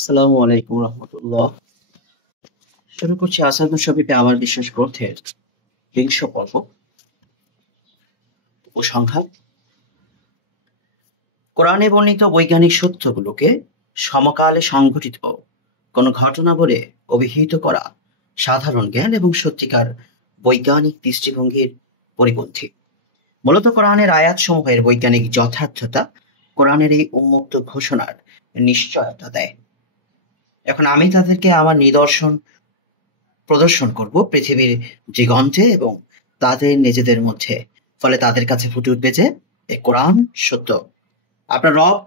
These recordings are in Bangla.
আসসালামু আলাইকুম রহমতুল্লাহ। শুরু করছি আসাদুল শফিকে আবার বিশ্বাস গ্রন্থের বিংশ পর্ব উপসংহার। কোরআনে বর্ণিত বৈজ্ঞানিক সত্যগুলোকে সমকালে সংঘটিত কোনো ঘটনা বলে অভিহিত করা সাধারণ জ্ঞান এবং সত্যিকার বৈজ্ঞানিক দৃষ্টিভঙ্গির পরিপন্থী। মূলত কোরআনের আয়াতসমূহের বৈজ্ঞানিক যথার্থতা কোরআনের এই উন্মুক্ত ঘোষণার নিশ্চয়তা দেয়। এখন আমি তাদেরকে আমার নিদর্শন প্রদর্শন করব পৃথিবীর দিগন্তে এবং তাদের নিজেদের মধ্যে, ফলে তাদের কাছে ফুটে উঠবে যে এ কোরআন সত্য। আপনার রব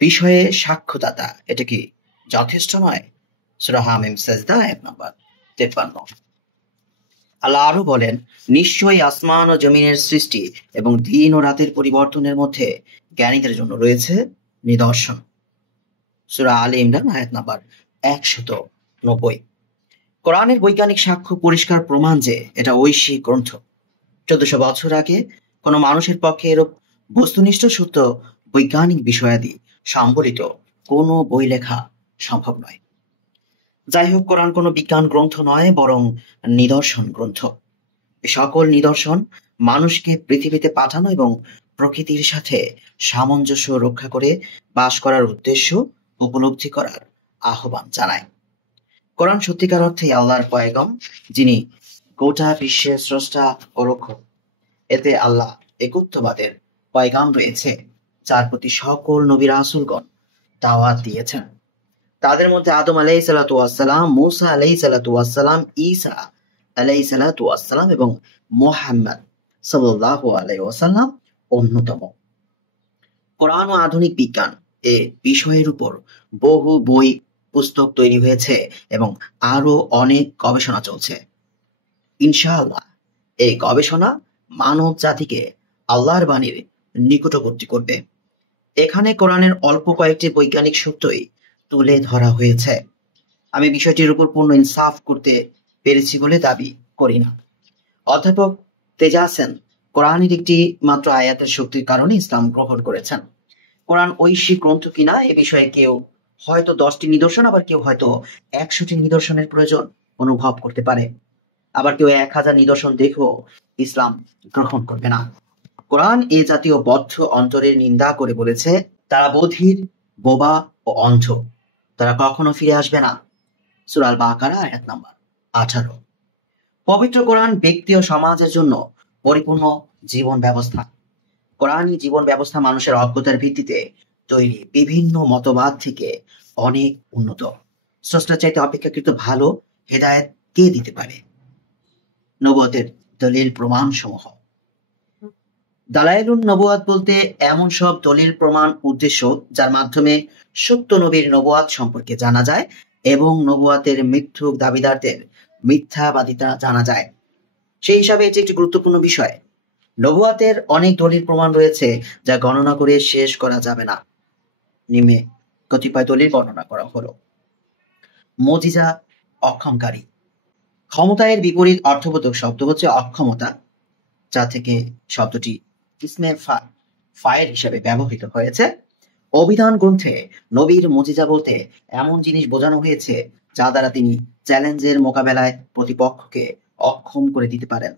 বিষয়ে সাক্ষ্যদাতা, এটা কি যথেষ্ট নয়? সূরা হামিম সাজদা 1 নম্বর 53। আল্লাহ আরো বলেন, নিশ্চয়ই আসমান ও জমিনের সৃষ্টি এবং দিন ও রাতের পরিবর্তনের মধ্যে জ্ঞানীদের জন্য রয়েছে নিদর্শন। সূরা আলে ইমরান 190। কোরআনের বৈজ্ঞানিক সাক্ষ্য পরিষ্কার প্রমাণ যে এটা ঐশিক গ্রন্থ। 1400 বছর আগে কোনো মানুষের পক্ষে এরূপ বস্তুনিষ্ঠ সত্য বৈজ্ঞানিক বিষয়াদি সম্বলিত কোনো বই লেখা সম্ভব নয়। যাই হোক, কোরআন কোনো বিজ্ঞান গ্রন্থ নয়, বরং নিদর্শন গ্রন্থ। এই সকল নিদর্শন মানুষকে পৃথিবীতে পাঠানো এবং প্রকৃতির সাথে সামঞ্জস্য রক্ষা করে বাস করার উদ্দেশ্য উপলব্ধি করার আহ্বান জানায়। কোরআন সত্যিকার অর্থে আল্লাহর পয়গাম, যিনি গোটা বিশ্বের স্রষ্টা ও রক্ষক। এতে আল্লাহ একত্ববাদের পয়গাম রয়েছে, যার প্রতি সকল নবী রাসূলগণ দাওয়াত দিয়েছেন। তাদের মধ্যে আদম আলাইহিসসালাতু ওয়াসসালাম, মূসা আলাইহিসসালাতু ওয়াসসালাম, ঈসা আলাইহিসসালাতু ওয়াসসালাম এবং মুহাম্মদ সাল্লাল্লাহু আলাইহি ওয়াসাল্লাম অন্যতম। কোরআন ও আধুনিক বিজ্ঞান এ বিষয়ের উপর বহু বই পুস্তক তৈরি হয়েছে এবং আরো অনেক গবেষণা চলছে। ইনশাআল্লাহ এই গবেষণা মানব জাতিকে আল্লাহর বাণীর নিকটবর্তী করবে। এখানে কোরআনের অল্প কয়েকটি বৈজ্ঞানিক সত্যই তুলে ধরা হয়েছে। আমি বিষয়টির উপর পূর্ণ ইনসাফ করতে পেরেছি বলে দাবি করি না। অধ্যাপক তেজাসেন কোরআনের একটি মাত্র আয়াতের শক্তির কারণে ইসলাম গ্রহণ করেছেন। কোরআন ঐশিক গ্রন্থ কিনা এ বিষয়ে কেউ হয়তো 10টি নিদর্শন, আবার কেউ হয়তো 100টি নিদর্শনের প্রয়োজন অনুভব করতে পারে, আবার কেউ 1000 নিদর্শন দেখেও ইসলাম গ্রহণ করবে না। কোরআন এ জাতীয় বদ্ধ অন্তরের নিন্দা করে বলেছে, তারা বধির, বোবা ও অন্ধ, তারা কখনো ফিরে আসবে না। সূরা আল বাকারা 1 নম্বর 18। পবিত্র কোরআন ব্যক্তি ও সমাজের জন্য পরিপূর্ণ জীবন ব্যবস্থা। কোরআনী জীবন ব্যবস্থা মানুষের অজ্ঞতার ভিত্তিতে তৈরি বিভিন্ন মতবাদ থেকে অনেক উন্নত। স্রষ্টার চাইতে অপেক্ষাকৃত ভালো হেদায়েত কে দিতে পারে? নবুয়তের দলিল প্রমাণ সমূহ। দালাইলুন নবুয়াত বলতে এমন সব দলিল প্রমাণ উদ্দেশ্য যার মাধ্যমে সত্য নবীর নবুয়াত সম্পর্কে জানা যায় এবং নবুয়াতের মিথ্যুক দাবিদারদের মিথ্যাবাদিতা জানা যায়। সেই হিসাবে এটি একটি গুরুত্বপূর্ণ বিষয়। নবুয়াতের অনেক দলিল প্রমাণ রয়েছে যা গণনা করে শেষ করা যাবে না। নিম্নে কতিপয় দলিল বর্ণনা করা হলো। মুজিজা অক্ষমকারী। ক্ষমতায়ের বিপরীত অর্থবোধক শব্দ হচ্ছে অক্ষমতা, যা থেকে শব্দটি ইসমে ফাইল হিসেবে ব্যবহৃত হয়েছে। অভিধান গ্রন্থে নবীর মুজিজা বলতে এমন জিনিস বোঝানো হয়েছে যা দ্বারা তিনি চ্যালেঞ্জের মোকাবেলায় প্রতিপক্ষকে অক্ষম করে দিতে পারেন।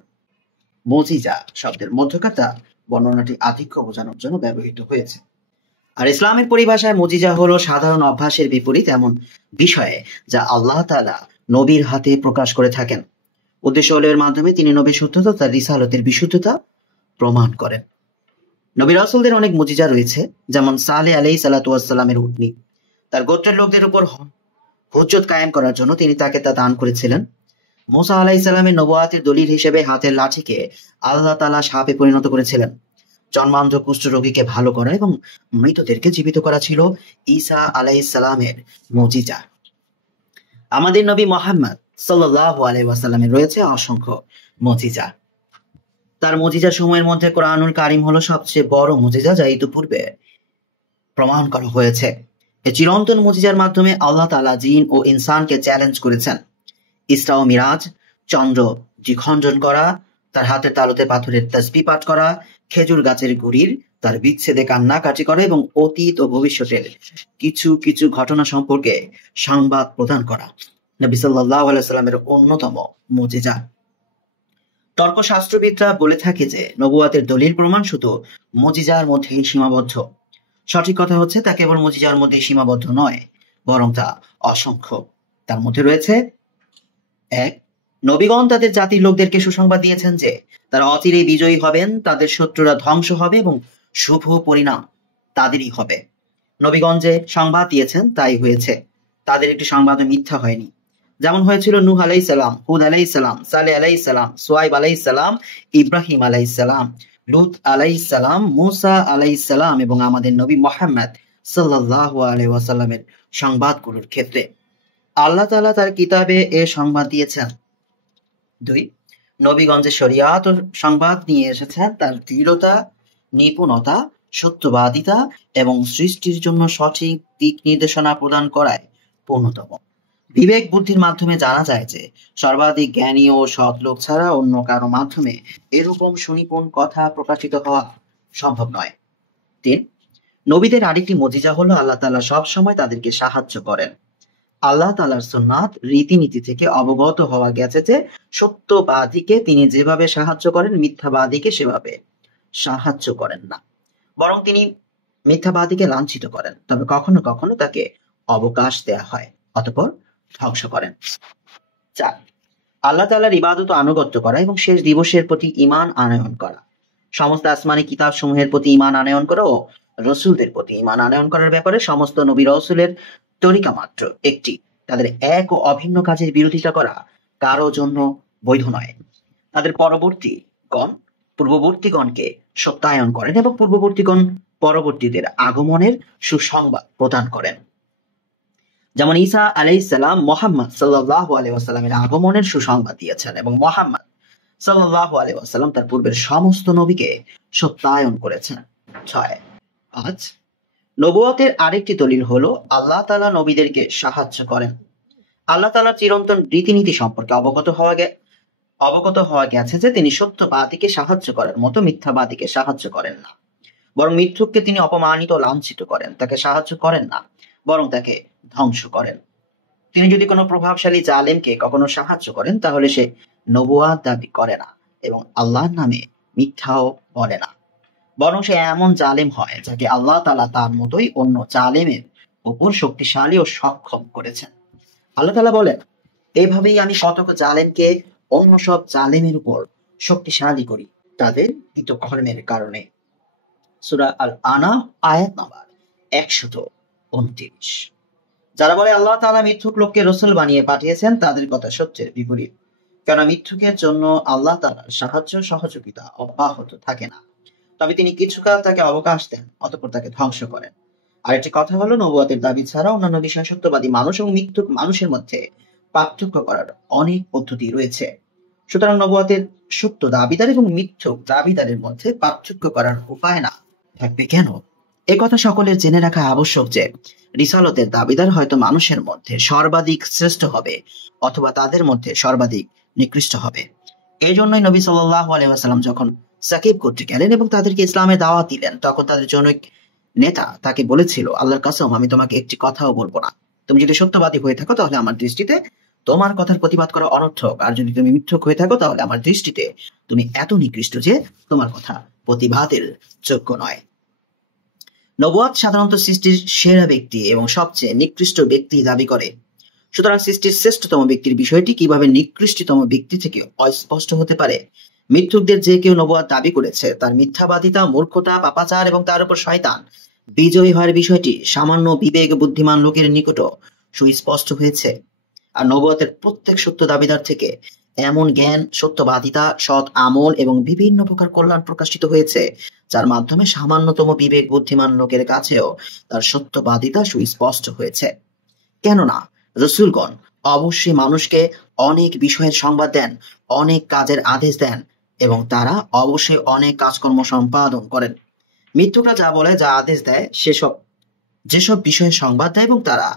মুজিজা শব্দের মধ্যকাটা বর্ণনাটি আধিক্য বোঝানোর জন্য ব্যবহৃত হয়েছে। আর ইসলামের পরিভাষায় মুজিজা হলো সাধারণ অভ্যাসের বিপরীত এমন বিষয়ে যা আল্লাহ তাআলা নবীর হাতে প্রকাশ করে থাকেন। উদ্দেশ্য হলো এর মাধ্যমে তিনি নবীর সত্যতা, তার রিসালতের বিশুদ্ধতা প্রমাণ করেন। নবী রাসূলদের অনেক মুজিজা রয়েছে, যেমন সালেহ আলাইহিসসালাতু ওয়াসসালামের উটনী। তার গোত্রের লোকদের উপর হুজ্জত কায়েম করার জন্য তিনি তাকে তা দান করেছিলেন। মূসা আলাইহিস সালামের নবুয়াতের দলিল হিসেবে হাতের লাঠিকে আল্লাহ তাআলা সাপে পরিণত করেছিলেন। জন্মান্ধ কুষ্ঠরোগীকে ভালো করা এবং মৃতদেরকে জীবিত করা ছিল ঈসা আলাইহিস সালামের মুজিজা। আমাদের নবী মুহাম্মদ সাল্লাল্লাহু আলাইহি ওয়াসাল্লামের রয়েছে অসংখ্য মুজিজা। তার মুজিজা সময়ের মধ্যে কোরআনুল কারীম হলো সবচেয়ে বড় মুজিজা, যা ইতিপূর্বে প্রমাণ করা হয়েছে। এই চিরন্তন মুজিজার মাধ্যমে আল্লাহ তাআলা জিন ও ইনসানকে চ্যালেঞ্জ করেছেন। ইসরা ও মিরাজ, চন্দ্র দ্বিখণ্ডন করা, তার হাতের তালুতে পাথরের তাসবিহ পাঠ করা, খেজুর গাছের গুড়ির তার বিচ্ছেদে কান্নাকাটি করে এবং অতীত ও ভবিষ্যতের কিছু কিছু ঘটনা সম্পর্কে সংবাদ প্রদান করা নবী সাল্লাল্লাহু আলাইহি সাল্লামের অন্যতম মুজিজা। তর্কশাস্ত্রবিদরা বলে থাকে যে নবুয়াতের দলিল প্রমাণ শুধু মুজিজার মধ্যেই সীমাবদ্ধ। সঠিক কথা হচ্ছে তা কেবল মুজিজার মধ্যে সীমাবদ্ধ নয়, বরং তা অসংখ্য। তার মধ্যে রয়েছে এক, নবীগণ তাদের জাতির লোকদেরকে সুসংবাদ দিয়েছেন যে তারা অচিরেই বিজয়ী হবেন, তাদের শত্রুরা ধ্বংস হবে এবং শুভ পরিণাম তাদেরই হবে। নবীগণ যে সংবাদ দিয়েছেন তাই হয়েছে, তাদের একটি সংবাদও মিথ্যা হয়নি। যেমন হয়েছিল নূহ আলাইহিস সালাম, হুদ আলাইহিস সালাম, সালেহ আলাইহিস সালাম, সুয়াইব আলাইহিস সালাম, ইব্রাহিম আলাইহিস সালাম, লূত আলাইহিস সালাম, মূসা আলাইহিস সালাম এবং আমাদের নবী মুহাম্মদ সাল্লাল্লাহু আলাইহি ওয়াসাল্লামের সংবাদগুলোর ক্ষেত্রে আল্লাহ তাআলা তার কিতাবে এ সংবাদ দিয়েছেন। দুই, নবীগঞ্জে শরিয়াত ও সংবাদ নিয়ে এসেছেন তার দৃঢ়তা, নিপুণতা, সত্যবাদিতা এবং সৃষ্টির জন্য সঠিক দিক নির্দেশনা প্রদান করায় পূর্ণতম। বিবেক বুদ্ধির মাধ্যমে জানা যায় যে সর্বাধিক জ্ঞানী ও সৎ লোক ছাড়া অন্য কারো মাধ্যমে এরকম সুনিপুণ কথা প্রকাশিত হওয়া সম্ভব নয়। তিন, নবীদের আরেকটি মজিজা হলো আল্লাহ তাআলা সব সময় তাদেরকে সাহায্য করেন। আল্লাহ তাআলার সুন্নাত রীতিনীতি থেকে অবগত হওয়া গেছে যে সত্যবাদীকে তিনি যেভাবে সাহায্য করেন, মিথ্যাবাদীকে সেভাবে সাহায্য করেন না, বরং তিনি মিথ্যাবাদীকে লাঞ্ছিত করেন, তবে কখনো কখনো তাকে অবকাশ দেয়া হয়, অতঃপর ধ্বংস করেন। চার, আল্লাহ তাআলার ইবাদত ও আনুগত্য করা এবং শেষ দিবসের প্রতি ঈমান আনয়ন করা, সমস্ত আসমানী কিতাব সমূহের প্রতি ঈমান আনয়ন করা ও রসুলদের প্রতি ঈমান আনয়ন করার ব্যাপারে সমস্ত নবী রাসূলের তরিকা মাত্র একটি, তাদের এক ও অভিন্ন কাজের বিরোধিতা করা কারো জন্য বৈধ নয়। তাদের পূর্ববর্তীগণকে সত্যায়ন করেন এবং পূর্ববর্তীগণ পরবর্তীদের আগমনের সুসংবাদ প্রদান করেন। যেমন ঈসা আলাইহিস সালাম মুহাম্মদ সাল্লাল্লাহু আলাইহি ওয়াসাল্লামের আগমনের সুসংবাদ দিয়েছেন এবং মুহাম্মদ সাল্লাল্লাহু আলাইহি ওয়াসাল্লাম তার পূর্বের সমস্ত নবীকে সত্যায়ন করেছেন। 6, 5, নবুয়তের আরেকটি দলিল হলো আল্লাহ তাআলা নবীদেরকে সাহায্য করেন। আল্লাহ তাআলার চিরন্তন রীতিনীতি সম্পর্কে অবগত হওয়া গেছে যে তিনি সত্যবাদীকে সাহায্য করার মতো মিথ্যাবাদীকে সাহায্য করেন না, বরং মিথ্যুককে তিনি অপমানিত ও লাঞ্ছিত করেন, তাকে সাহায্য করেন না, বরং তাকে ধ্বংস করেন। তিনি যদি কোনো প্রভাবশালী জালেমকে কখনো সাহায্য করেন তাহলে সে নবুয়াত দাবি করে না এবং আল্লাহর নামে মিথ্যাও বলে না, বরং সে এমন জালেম হয় যাকে আল্লাহ তাআলা তার মতোই অন্য জালেমের উপর শক্তিশালী ও সক্ষম করেছেন। আল্লাহ তাআলা বলেন, এভাবেই আমি কতক জালেমকে অন্য সব জালেমের উপর শক্তিশালী করি তাদের কৃতকর্মের কারণে। সূরা আল-আনাম আয়াত নম্বর 129। যারা বলে আল্লাহ তাআলা মিথ্যুক লোককে রাসূল বানিয়ে পাঠিয়েছেন তাদের কথা সত্যের বিপরীত, কেন মিথ্যুকের জন্য আল্লাহ তাআলার সাহায্য সহযোগিতা অব্যাহত থাকে না, তবে তিনি কিছুকাল তাকে অবকাশ দেন, অতঃপর তাকে ধ্বংস করেন। আরেকটি কথা হলো নবুয়তের দাবি ছাড়া অন্যান্য বিষয় সত্যবাদী মানুষ এবং মিথ্যুক মানুষের মধ্যে পার্থক্য করার অনেক পদ্ধতি রয়েছে। সুতরাং নবুয়তের সত্য দাবিদার এবং মিথ্যুক দাবিদারের মধ্যে পার্থক্য করার উপায় না থাকবে কেন? এ কথা সকলের জেনে রাখা আবশ্যক যে রিসালতের দাবিদার হয়তো মানুষের মধ্যে সর্বাধিক শ্রেষ্ঠ হবে অথবা তাদের মধ্যে সর্বাধিক নিকৃষ্ট হবে। এই জন্যই নবী সাল্লাল্লাহু আলাইহি ওয়াসাল্লাম যখন সাকিব গোত্রে গেলেন এবং তাদেরকে ইসলামের দাওয়াত দিলেন, তখন তাদের জনৈক নেতা তাকে বলেছিল, আল্লাহর কসম আমি তোমাকে একটি কথাও বলবো না, তুমি যদি সত্যবাদী হয়ে থাকো তাহলে আমার দৃষ্টিতে তোমার কথার প্রতিবাদ করা অনর্থক, আর যদি তুমি মিথ্যুক হয়ে থাকো তাহলে আমার দৃষ্টিতে তুমি এত নিকৃষ্ট যে তোমার কথা প্রতিবাদের যোগ্য নয়। নবুয়ত সাধারণত সৃষ্টির সেরা ব্যক্তি এবং সবচেয়ে নিকৃষ্ট ব্যক্তি দাবি করে। সুতরাং সৃষ্টির শ্রেষ্ঠতম ব্যক্তির বিষয়টি কিভাবে নিকৃষ্টতম ব্যক্তি থেকে অস্পষ্ট হতে পারে? মিথ্যুকদের যে কেউ নবুয়ত দাবি করেছে তার মিথ্যাবাদিতা, মূর্খতা, পাপাচার এবং তার উপর শয়তান বিজয়ী হওয়ার বিষয়টি সামান্য বিবেক বুদ্ধিমান লোকের নিকটও সুস্পষ্ট হয়েছে। আর নবুয়তের প্রত্যেক সত্য দাবিদার থেকে এমন জ্ঞান, সত্যবাদিতা, সৎ আমল এবং বিভিন্ন প্রকার কল্যাণ প্রকাশিত হয়েছে যার মাধ্যমে সামান্যতম বিবেক বুদ্ধিমান লোকের কাছেও তার সত্যবাদিতা সুস্পষ্ট হয়েছে। কেননা রাসূলগণ অবশ্যই মানুষকে অনেক বিষয়ের সংবাদ দেন, অনেক কাজের আদেশ দেন এবং তারা অবশ্যই অনেক কাজকর্ম সম্পাদন করেন। মিথ্যুকরা যা বলে, যা আদেশ দেয়, যেসব বিষয়ের সংবাদ দেয় এবং তারা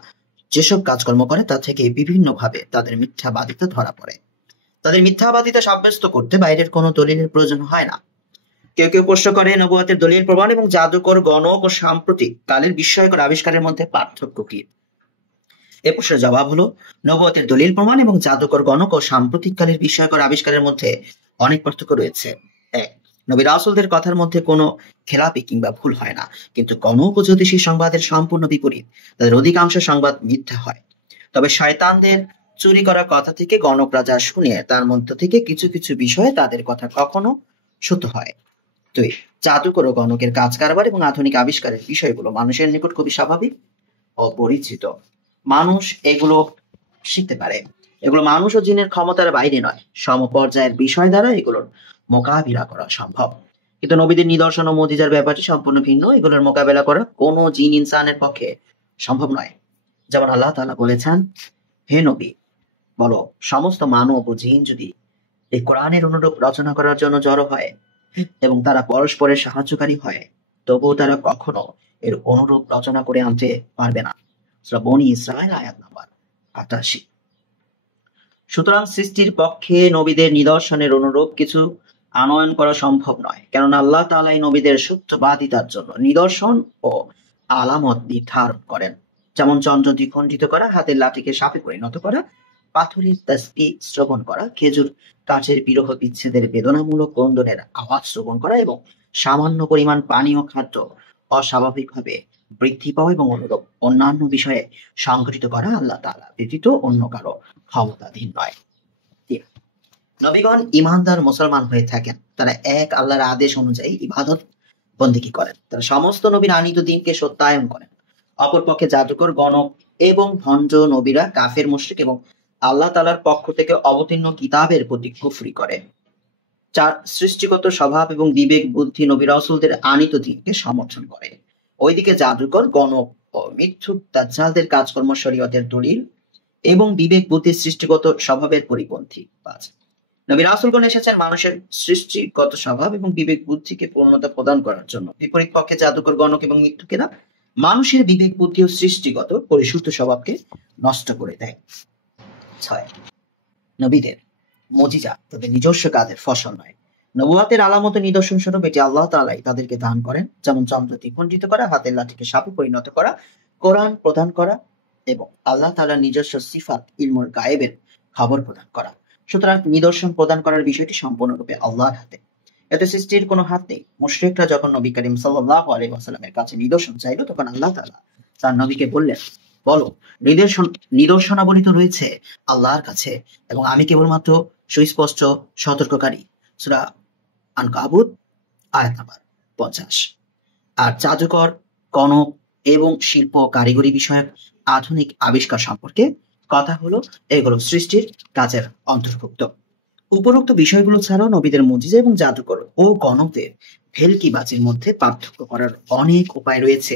যেসব কাজকর্ম করে তা থেকে বিভিন্নভাবে তাদের মিথ্যাবাদিতা ধরা পড়ে। তাদের মিথ্যাবাদিতা সাব্যস্ত করতে বাইরের কোনো দলিলের প্রয়োজন হয় না। কেউ কেউ প্রশ্ন করে নবুয়তের দলিল প্রমাণ এবং জাদুকর গণক ও সাম্প্রতিক কালের বিস্ময়কর আবিষ্কারের মধ্যে পার্থক্য কি? এ প্রশ্নের জবাব হলো, নবুয়তের দলিল প্রমাণ এবং জাদুকর গণক ও সাম্প্রতিক কালের বিস্ময়কর আবিষ্কারের মধ্যে অনেক পার্থক্য রয়েছে। এক, নবী রাসূলদের কথার মধ্যে কোনো খেলাপি কিংবা ভুল হয় না, কিন্তু গণক ও জ্যোতিষী সংবাদের সম্পূর্ণ বিপরীত। তাদের অধিকাংশ সংবাদ মিথ্যা হয়। তবে শয়তানদের চুরি করা কথা থেকে গণকরা যা শুনে তার মধ্য থেকে কিছু কিছু বিষয়ে তাদের কথা কখনো সত্য হয়। দুই, জাদুকর ও গণকের কাজ কারবার এবং আধুনিক আবিষ্কারের বিষয়গুলো মানুষের নিকট খুবই স্বাভাবিক ও পরিচিত। মানুষ এগুলো শিখতে পারে। এগুলো মানুষ ও জিনের ক্ষমতার বাইরে নয়। সমপর্যায়ের বিষয় দ্বারা এগুলোর মোকাবিলা করা সম্ভব। কিন্তু নবীদের নিদর্শন ও মুজিজার ব্যাপারটি সম্পূর্ণ ভিন্ন। এগুলোর মোকাবেলা করা কোনো জিন ইনসানের পক্ষে সম্ভব নয়। যেমন আল্লাহ তাআলা বলেছেন, হে নবী বলো, সমস্ত মানব ও জিন যদি এই কোরআনের অনুরূপ রচনা করার জন্য জড়ো হয় এবং তারা পরস্পরের সাহায্যকারী হয়, তবুও তারা কখনো এর অনুরূপ রচনা করে আনতে পারবে না। সূরা বনী ইসরাঈল আয়াত নাম্বার ৮৮। সুতরাং সৃষ্টির পক্ষে নবীদের নিদর্শনের অনুরূপ কিছু আনয়ন করা সম্ভব নয়, কেননা আল্লাহ তাআলা এই নবীদের সত্যবাদিতার জন্য নিদর্শন ও আলামত নির্ধারণ করেন। যেমন চন্দ্র দ্বিখণ্ডিত করা, হাতের লাঠিকে সাপে পরিণত করা, পাথরের তাসবিহ শ্রবণ করা, খেজুর কাঠের বিরহ বিচ্ছেদের বেদনামূলক ক্রন্দনের আওয়াজ শ্রবণ করা এবং সামান্য পরিমাণ পানীয় খাদ্য অস্বাভাবিকভাবে বৃদ্ধি পাওয়া এবং অনুরূপ অন্যান্য বিষয়ে সংঘটিত করা আল্লাহ তাআলা ব্যতীত অন্য কারো ক্ষমতাধীন নয়। নবীগণ ঈমানদার মুসলমান হয়ে থাকেন। তারা এক আল্লাহর আদেশ অনুযায়ী ইবাদত বন্দেগী করেন। তারা সমস্ত নবীর আনিত দ্বীনকে সত্যায়ন করেন। অপরপক্ষে জাদুকর গণক এবং ভণ্ড নবীরা কাফের মুশরিক এবং আল্লাহ তাআলার পক্ষ থেকে অবতীর্ণ কিতাবের প্রতি কুফরি করে। চার, সৃষ্টিগত স্বভাব এবং বিবেক বুদ্ধি নবী রাসূলদের আনিত দ্বীনকে সমর্থন করে। ওইদিকে জাদুকর গণক ও মিথ্যুক দাজ্জালদের কাজকর্ম শরীয়তের দলিল এবং বিবেক বুদ্ধির সৃষ্টিগত স্বভাবের পরিপন্থী। পাঁচ, নবী রাসূলগণ এসেছেন মানুষের সৃষ্টিগত স্বভাব এবং বিবেক বুদ্ধিকে পূর্ণতা প্রদান করার জন্য। বিপরীত পক্ষে জাদুকর গণক এবং মিথ্যুকেরা মানুষের বিবেক বুদ্ধি ও সৃষ্টিগত পরিশুদ্ধ স্বভাবকে নষ্ট করে দেয়। ছয়, নবীদের মুজিজা তাদের নিজস্ব কাজের ফসল নয়। নবুয়তের আলামত নিদর্শন স্বরূপ এটি আল্লাহ তাআলাই তাদেরকে দান করেন। যেমন চন্দ্র দ্বিখণ্ডিত করা, হাতের লাঠিকে সাপে পরিণত করা, কোরআন প্রদান করা এবং আল্লাহ তাআলার নিজস্ব সিফাত ইলমুল গায়েবের খবর প্রদান করা। সুতরাং নিদর্শন প্রদান করার বিষয়টি সম্পূর্ণরূপে আল্লাহর হাতে। এতে সৃষ্টির কোনো হাত নেই। মুশরিকরা যখন নবী করিম সাল্লাল্লাহু আলাইহি ওয়াসাল্লামের কাছে নিদর্শন চাইল, তখন আল্লাহ তাআলা তার নবীকে বললেন, বলো, নিদর্শনাবলী তো রয়েছে আল্লাহর কাছে এবং আমি কেবলমাত্র সুস্পষ্ট সতর্ককারী। সূরা আনকাবুত আয়াত নাম্বার 50। আর জাদুকর, গণক এবং শিল্প কারিগরি বিষয়ক আধুনিক আবিষ্কার সম্পর্কে কথা হলো, এগুলো সৃষ্টির কাজের অন্তর্ভুক্ত। উপরোক্ত বিষয়গুলো ছাড়াও নবীদের মুজিজা এবং জাদুকর ও গণকদের ভেলকিবাজির মধ্যে পার্থক্য করার অনেক উপায় রয়েছে।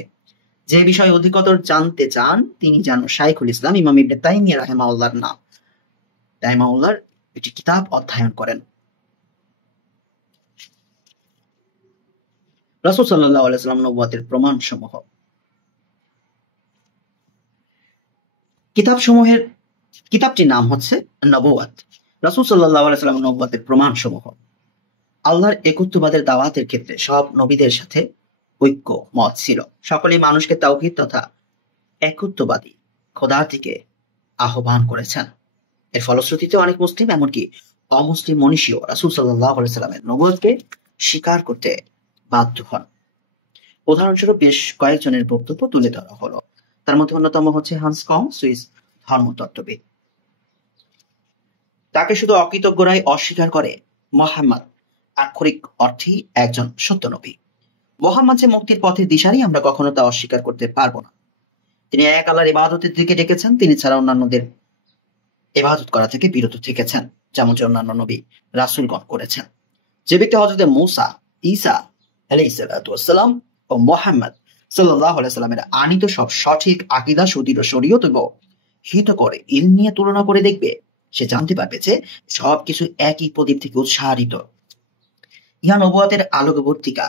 যে বিষয়ে অধিকতর জানতে চান তিনি যেন শাইখুল ইসলাম ইমাম ইবনে তাইমিয়া রাহিমাহুল্লাহর একটি কিতাব অধ্যয়ন করেন। রাসূল সাল্লাল্লাহু আলাইহি ওয়াসাল্লাম নবুয়তের প্রমাণসমূহ। কিতাবটির নাম হচ্ছে নবুয়ত। রাসূল সাল্লাল্লাহু আলাইহি ওয়াসাল্লাম নবুয়তের প্রমাণসমূহ। আল্লাহর একত্ববাদের দাওয়াতের ক্ষেত্রে সব নবীদের সাথে ঐক্য মত ছিল। সকলেই মানুষকে তাওহীদ তথা একত্ববাদী খোদার দিকে আহ্বান করেছেন। এর ফলশ্রুতিতে অনেক মুসলিম, এমনকি অমুসলিম মনীষীও রাসূল সাল্লাল্লাহু আলাইহি ওয়াসাল্লামের নবুয়তকে স্বীকার করতে বাধ্য হন। উদাহরণস্বরূপ বেশ কয়েকজনের বক্তব্য তুলে ধরা হলো। তার মধ্যে অন্যতম হচ্ছে হান্স কং, সুইস ধর্মতত্ত্ববিদ। তাকে শুধু অকৃতজ্ঞরাই অস্বীকার করে। মুহাম্মদ আক্ষরিক অর্থেই একজন সত্য নবী। মুহাম্মদ যে মুক্তির পথের দিশারি, আমরা কখনো তা অস্বীকার করতে পারবো না। তিনি এক আল্লাহর ইবাদতের দিকে ডেকেছেন। তিনি ছাড়া অন্যান্যদের ইবাদত করা থেকে বিরত থেকেছেন, যেমন যে অন্যান্য নবী রাসূলগণ করেছেন। যে ব্যক্তি হযরত মূসা, ঈসা আলাইহিসসালাম ও মুহাম্মদ সাল্লাল্লাহু আলাইহি সাল্লামের আনিত সব সঠিক আকীদা, সুদৃঢ় শরীয়ত এবং হিত করে ইলম নিয়ে তুলনা করে দেখবে, সে জানতে পারবে যে সবকিছু একই প্রদীপ থেকে উৎসারিত। ইহা নবুয়তের আলোকবর্তিকা।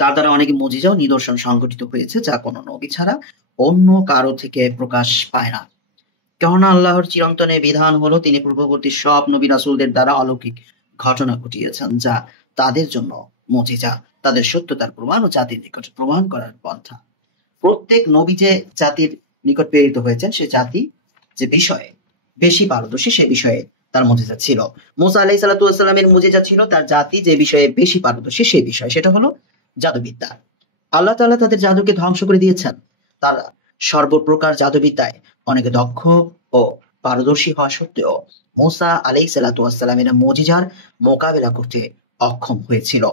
তার দ্বারা অনেক মুজিজা ও নিদর্শন সংঘটিত হয়েছে, যা কোনো নবী ছাড়া অন্য কারো থেকে প্রকাশ পায় না। কেননা আল্লাহর চিরন্তনে বিধান হলো, তিনি পূর্ববর্তী সব নবী রাসূলদের দ্বারা অলৌকিক ঘটনা ঘটিয়েছেন, যা তাদের জন্য মুজিজা তাদের সত্যতার প্রমাণ ও জাতির নিকট প্রমাণ করার পন্থা। প্রত্যেক নবী যে জাতির নিকট প্রেরিত হয়েছেন, সে জাতি যে বিষয়ে বেশি পারদর্শী সে বিষয়ে তার মুজিজা ছিল। মুসা আলাইহিস সালাতু ওয়াস সালামের মুজিজা ছিল তার জাতি যে বিষয়ে বেশি পারদর্শী সেই বিষয়, সেটা হলো জাদুবিদ্যা। আল্লাহ তাআলা তাদের জাদুকে ধ্বংস করে দিয়েছেন। তারা সর্বপ্রকার জাদুবিদ্যায় অনেক দক্ষ ও পারদর্শী হওয়া সত্ত্বেও মুসা আলাইহিস সালাতু ওয়াস সালামের মুজিজার মোকাবেলা করতে অক্ষম হয়েছিল।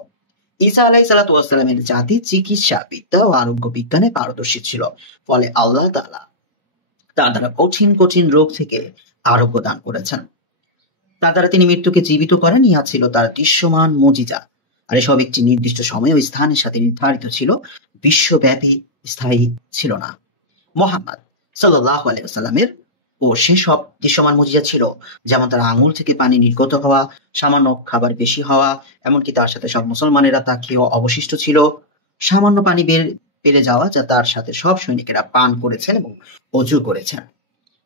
ঈসা আলাইহিস সালাতু ওয়াস সালামের জাতি চিকিৎসা বিদ্যা ও আরোগ্য বিজ্ঞানে পারদর্শী ছিল। ফলে আল্লাহ তাআলা তার দ্বারা কঠিন কঠিন রোগ থেকে আরোগ্য দান করেছেন। তার দ্বারা তিনি মৃত্যুকে জীবিত করেন, ইহা ছিল তার দৃশ্যমান মুজিজা। আর এসব একটি নির্দিষ্ট সময় ও স্থানের সাথে নির্ধারিত ছিল, বিশ্বব্যাপী স্থায়ী ছিল না। মোহাম্মদ সাল্লাল্লাহু আলাইহি ওয়াসাল্লামের ও সেসব দৃশ্যমান মুজিজা ছিল, যেমন তার আঙুল থেকে পানি নির্গত হওয়া, সামান্য খাবার বেশি হওয়া, এমনকি তার সাথে সব মুসলমানেরা তা খেয়েও অবশিষ্ট ছিল। সামান্য পানি বেড়ে যাওয়া, যা তার সাথে সব সৈনিকেরা পান করেছেন এবং অজু করেছেন।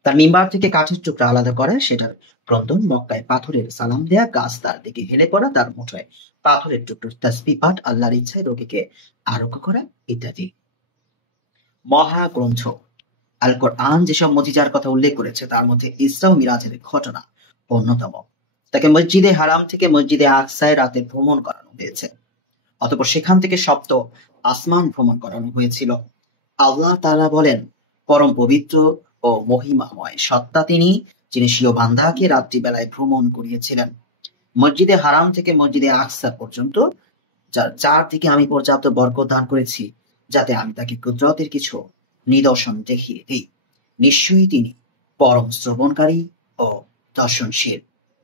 তার মিম্বার থেকে কাঠের টুকরা আলাদা করা, সেটার ক্রন্দন, মক্কায় পাথরের সালাম দেয়া, গাছ তার দিকে হেলে পড়া, তার মুঠোয় পাথরের টুকরোর তাসবিহ পাঠ, আল্লাহর ইচ্ছায় রোগীকে আরোগ্য করা ইত্যাদি। মহাগ্রন্থ আল কোরআন যেসব মুজিজার কথা উল্লেখ করেছে, তার মধ্যে ইসরা ও মিরাজের ঘটনা অন্যতম। তাকে মসজিদে হারাম থেকে মসজিদে আকসায় রাতে ভ্রমণ করানো হয়েছে। অতঃপর সেখান থেকে সপ্ত আসমান ভ্রমণ করানো হয়েছিল। আল্লাহ তাআলা বলেন, পরম পবিত্র ও মহিমাময় সত্তা তিনি, যিনি স্বীয় বান্দাকে রাত্রিবেলায় ভ্রমণ করিয়েছিলেন মসজিদে হারাম থেকে মসজিদে আকসা পর্যন্ত, যার চারদিকে আমি পর্যাপ্ত বরকত দান করেছি, যাতে আমি তাকে কুদরতের কিছু নিদর্শন দেখিয়ে দিই। নিশ্চয়ই তিনি পরম শ্রবণকারী ও দর্শনশীল।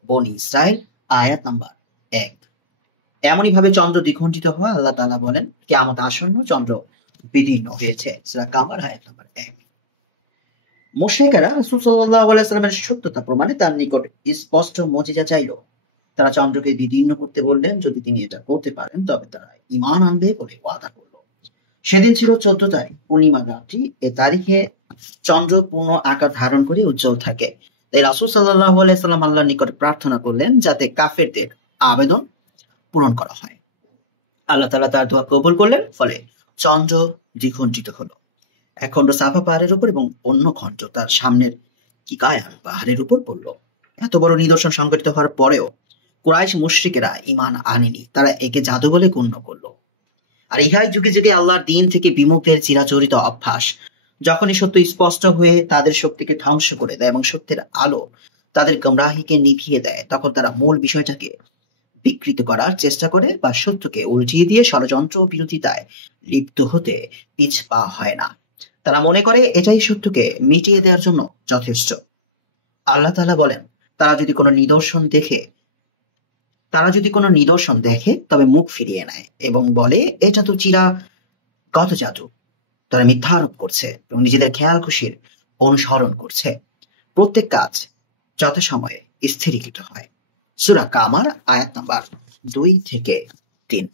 বনী ইসরাইল আয়াত নাম্বার 1। এমনই ভাবে চন্দ্র দ্বিখণ্ডিত হওয়া, আল্লাহ তাআলা বলেন, কিয়ামত আসন্ন, চন্দ্র বিদীর্ণ হয়েছে। সূরা কামার আয়াত নাম্বার 1। মুশরিকেরা রাসূল সাল্লাল্লাহু আলাইহি ওয়াসাল্লামের সত্যতা প্রমাণে তার নিকট স্পষ্ট মুজিজা চাইল। তারা চন্দ্রকে বিদীর্ণ করতে বললেন, যদি তিনি এটা করতে পারেন তবে তারা ঈমান আনবে বলে ওয়াদা করল। সেদিন ছিল 14 তারিখ, পূর্ণিমা রাত্রি। এ তারিখে চন্দ্র পূর্ণ আকার ধারণ করে উজ্জ্বল থাকে। তাই রাসূল সাল্লাল্লাহু আলাইহি ওয়াসাল্লাম আল্লাহর নিকট প্রার্থনা করলেন যাতে কাফেরদের আবেদন পূরণ করা হয়। আল্লাহ তাআলা তার দোয়া কবুল করলেন। ফলে চন্দ্র দ্বিখণ্ডিত হলো। এক খণ্ড সাফা পাহাড়ের উপর এবং অন্য খণ্ড তার সামনের কিকায়ান পাহাড়ের উপর পড়ল। এত বড় নিদর্শন সংঘটিত হওয়ার পরেও কুরাইশ মুশরিকেরা ঈমান আনেনি। তারা একে জাদু বলে গণ্য করলো। আর ইহাই যুগে যুগে আল্লাহর দিন থেকে বিমুখদের চিরাচরিত অভ্যাস। যখনই সত্য স্পষ্ট হয়ে তাদের শক্তিকে ধ্বংস করে দেয় এবং সত্যের আলো তাদের গোমরাহিকে নিভিয়ে দেয়, তখন তারা মূল বিষয়টাকে বিকৃত করার চেষ্টা করে বা সত্যকে উল্টিয়ে দিয়ে ষড়যন্ত্র ও বিরোধিতায় লিপ্ত হতে পিছপা হয় না। তারা মনে করে এটাই সত্যকে মিটিয়ে দেওয়ার জন্য যথেষ্ট। আল্লাহ তাআলা বলেন, তারা যদি কোনো নিদর্শন দেখে তবে মুখ ফিরিয়ে নেয় এবং বলে, এটা তো চিরাগত জাদু। তারা মিথ্যা আরোপ করছে এবং নিজেদের খেয়াল খুশির অনুসরণ করছে। প্রত্যেক কাজ যথাসময়ে স্থিরীকৃত হয়। সূরা কামার আয়াত নাম্বার 2 থেকে 3।